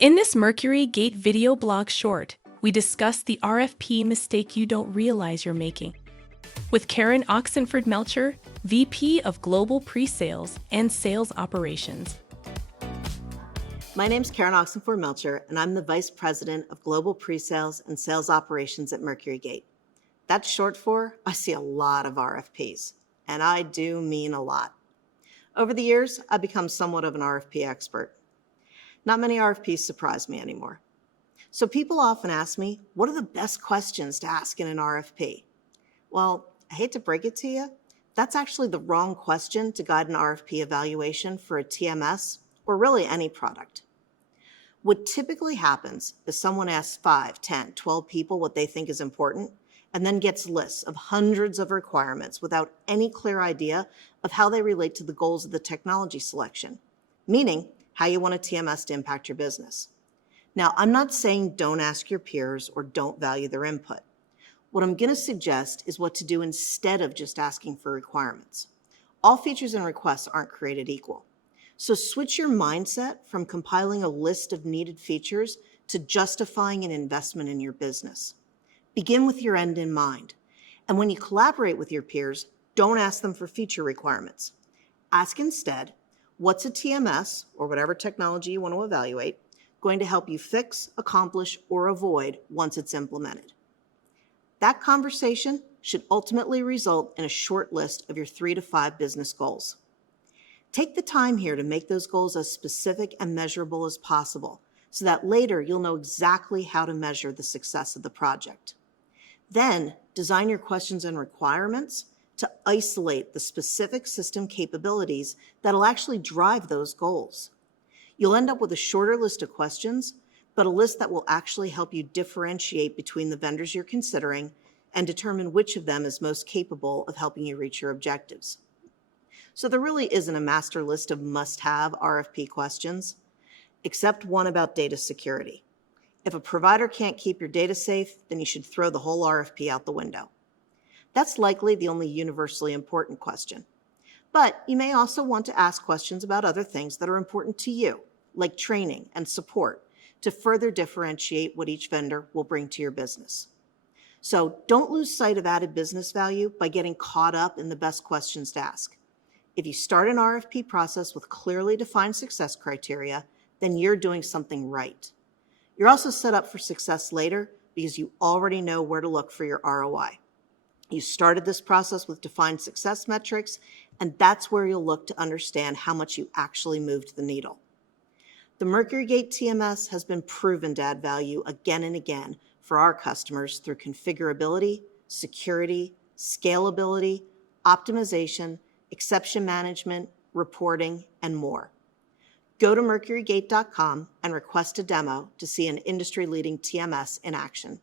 In this MercuryGate video blog short, we discuss the RFP mistake you don't realize you're making. With Karen Oxenford-Melcher, VP of Global Pre-Sales and Sales Operations. My name's Karen Oxenford-Melcher, and I'm the Vice President of Global Pre-Sales and Sales Operations at MercuryGate. That's short for, I see a lot of RFPs, and I do mean a lot. Over the years, I've become somewhat of an RFP expert. Not many RFPs surprise me anymore. So people often ask me, what are the best questions to ask in an RFP? Well, I hate to break it to you, that's actually the wrong question to guide an RFP evaluation for a TMS or really any product. What typically happens is someone asks 5, 10, 12 people what they think is important and then gets lists of hundreds of requirements without any clear idea of how they relate to the goals of the technology selection, meaning how you want a TMS to impact your business. Now, I'm not saying don't ask your peers or don't value their input. What I'm going to suggest is what to do instead of just asking for requirements. All features and requests aren't created equal. So switch your mindset from compiling a list of needed features to justifying an investment in your business. Begin with your end in mind. And when you collaborate with your peers, don't ask them for feature requirements. Ask instead, what's a TMS, or whatever technology you want to evaluate, going to help you fix, accomplish, or avoid once it's implemented? That conversation should ultimately result in a short list of your 3 to 5 business goals. Take the time here to make those goals as specific and measurable as possible so that later you'll know exactly how to measure the success of the project. Then design your questions and requirements to isolate the specific system capabilities that'll actually drive those goals. You'll end up with a shorter list of questions, but a list that will actually help you differentiate between the vendors you're considering and determine which of them is most capable of helping you reach your objectives. So there really isn't a master list of must-have RFP questions, except one about data security. If a provider can't keep your data safe, then you should throw the whole RFP out the window. That's likely the only universally important question. But you may also want to ask questions about other things that are important to you, like training and support, to further differentiate what each vendor will bring to your business. So don't lose sight of added business value by getting caught up in the best questions to ask. If you start an RFP process with clearly defined success criteria, then you're doing something right. You're also set up for success later because you already know where to look for your ROI. You started this process with defined success metrics, and that's where you'll look to understand how much you actually moved the needle. The MercuryGate TMS has been proven to add value again and again for our customers through configurability, security, scalability, optimization, exception management, reporting, and more. Go to MercuryGate.com and request a demo to see an industry-leading TMS in action.